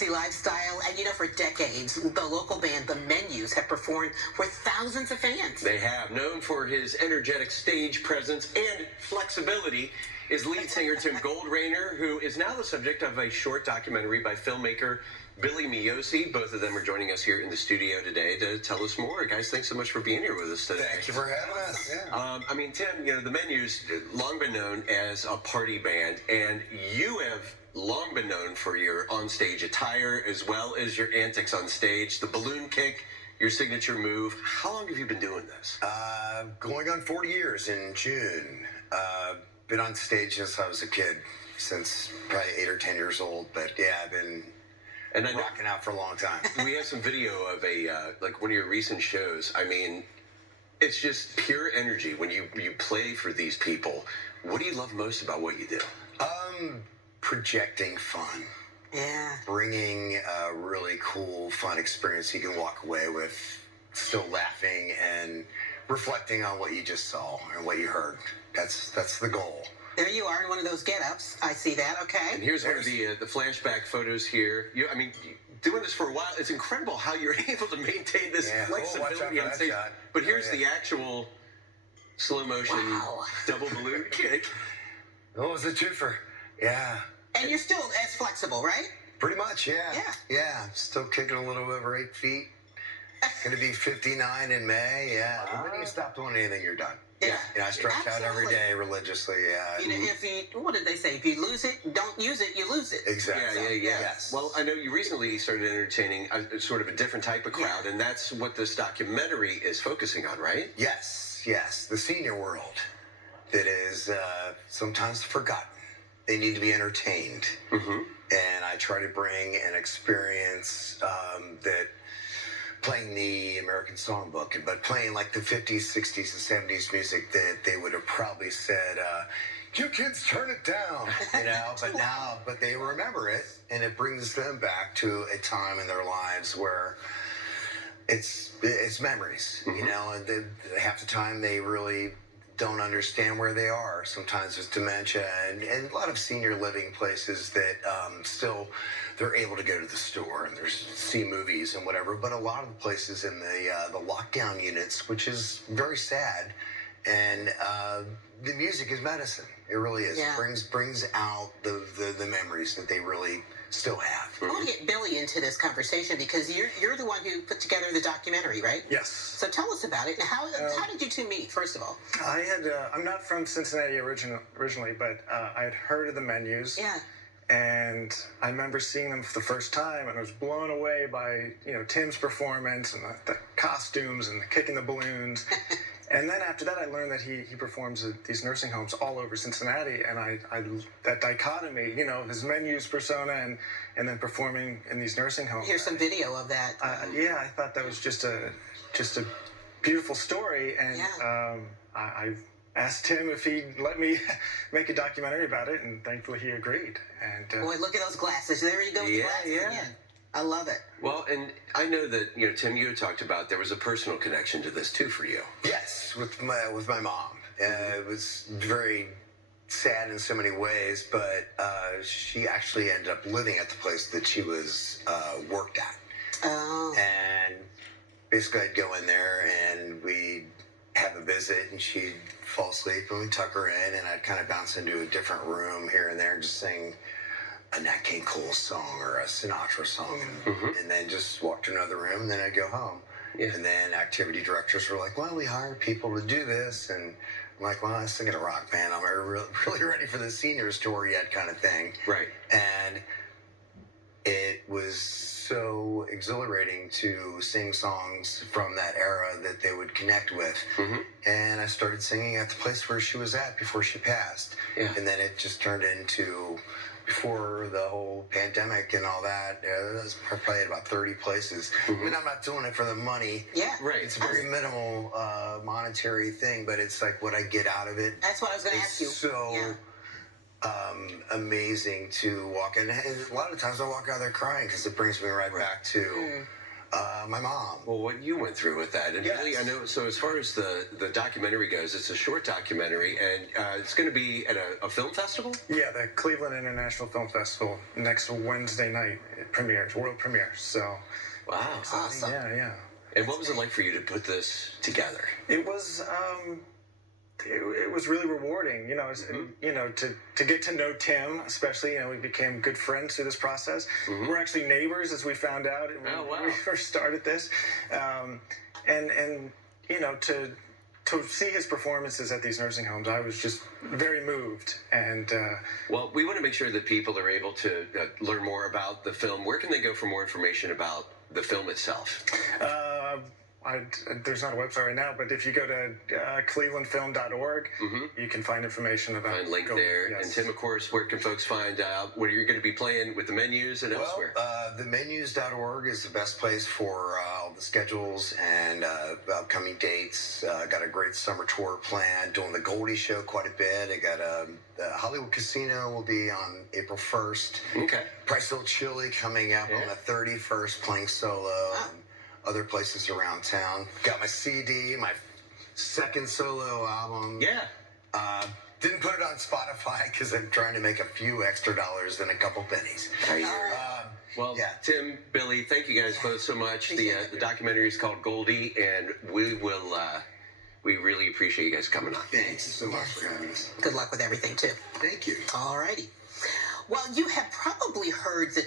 Cincy Lifestyle, and for decades, the local band, The Menus, have performed with thousands of fans. They have. Known for his energetic stage presence and flexibility is lead singer Tim Goldrainer, who is now the subject of a short documentary by filmmaker Billy Miosi. Both of them are joining us here in the studio today to tell us more. Guys, thanks so much for being here with us today. Thank you for having us. Yeah. Tim, The Menus long been known as a party band, and you have long been known for your on-stage attire as well as your antics on stage, the balloon kick, your signature move. How long have you been doing this? Going on 40 years in June. Been on stage since I was a kid, since probably 8 or 10 years old. But yeah, I've been rocking out for a long time. We have some video of one of your recent shows. I mean, it's just pure energy when you play for these people. What do you love most about what you do? Projecting fun. Yeah. Bringing a really cool, fun experience you can walk away with, still laughing and reflecting on what you just saw and what you heard. That's the goal. There you are in one of those get-ups. I see that. Okay. And here's one of the flashback photos here. Doing this for a while, it's incredible how you're able to maintain this flexibility on stage. But here's the actual slow motion double balloon kick. Oh, it was a twofer. Yeah. And you're still as flexible, right? Pretty much, yeah. Yeah. Yeah, still kicking a little over 8 feet. Going to be 59 in May, yeah. The minute you stop doing anything, you're done. Yeah. I stretch out every day religiously, yeah. What did they say? If you lose it, don't use it, you lose it. Exactly. Yeah. Yes. Well, I know you recently started entertaining a sort of a different type of crowd, and that's what this documentary is focusing on, right? Yes. The senior world that is sometimes forgotten. They need to be entertained. Mm-hmm. And I try to bring an experience that playing the American Songbook, but playing like the 50s, 60s, and 70s music that they would have probably said, you kids turn it down, but they remember it, and it brings them back to a time in their lives where it's memories, and half the time they really don't understand where they are. Sometimes with dementia and a lot of senior living places that still they're able to go to the store and see movies and whatever. But a lot of the places in the lockdown units, which is very sad, and the music is medicine. It really is. Yeah. Brings out the memories that they really still have. I want to get Billy into this conversation because you're the one who put together the documentary, right? Yes. So tell us about it. And how did you two meet, first of all? I'm not from Cincinnati originally, but I had heard of the Menus. Yeah. And I remember seeing them for the first time, and I was blown away by Tim's performance and the costumes and the kicking the balloons. And then after that, I learned that he performs at these nursing homes all over Cincinnati, and I that dichotomy, his Menus persona and then performing in these nursing homes. Here's some video of that. I thought that was just a beautiful story, and I asked Tim if he'd let me make a documentary about it, and thankfully he agreed. And boy, look at those glasses. There you go with the glasses again. I love it. Well, and I know that, Tim, you had talked about there was a personal connection to this, too, for you. Yes, with my mom. It was very sad in so many ways, but she actually ended up living at the place that she was worked at. Oh. And basically I'd go in there and we'd have a visit and she'd fall asleep and we'd tuck her in and I'd kind of bounce into a different room here and there and just sing a Nat King Cole song or a Sinatra song, and then just walk to another room, and then I'd go home. Yeah. And then activity directors were like, well, we hire people to do this, and I'm like, well, I was singing a rock band. I'm really ready for the seniors tour yet kind of thing. Right. And it was so exhilarating to sing songs from that era that they would connect with. Mm-hmm. And I started singing at the place where she was at before she passed. Yeah. And then it just turned into... Before the whole pandemic and all that, it was probably at about 30 places. Mm-hmm. I mean, I'm not doing it for the money. Yeah. Right. It's a very minimal monetary thing, but it's like what I get out of it. That's what I was going to ask you. So amazing to walk in. And a lot of times I walk out there crying because it brings me right back to My mom. Well, what you went through with that, and Yes. really, I know. So, as far as the documentary goes, it's a short documentary, and it's going to be at a film festival. Yeah, the Cleveland International Film Festival next Wednesday night it premieres, world premieres. So, Wow. Awesome. yeah. And what was it like for you to put this together? It was it was really rewarding, to get to know Tim, especially. We became good friends through this process. We're actually neighbors, as we found out Oh, wow. when we first started this, and to see his performances at these nursing homes, I was just very moved. And Well, we want to make sure that people are able to learn more about the film. Where can they go for more information about the film itself? there's not a website right now, but if you go to clevelandfilm.org, you can find information about Find link there. Yes. And Tim, of course, where can folks find out where you're going to be playing with the menus and elsewhere? Themenus.org is the best place for all the schedules and upcoming dates. Got a great summer tour planned, doing the Goldie show quite a bit. I got the Hollywood Casino will be on April 1st. Okay. Priceville Chili coming up on the 31st, playing solo. And other places around town. Got my CD, my second solo album. Yeah. Didn't put it on Spotify because I'm trying to make a few extra dollars than a couple pennies. Well, Yeah. Tim, Billy, thank you guys both so much. The documentary is called Goldie, and we really appreciate you guys coming on. Thanks so much for having us. Good luck with everything, too. Thank you. All righty. Well, you have probably heard the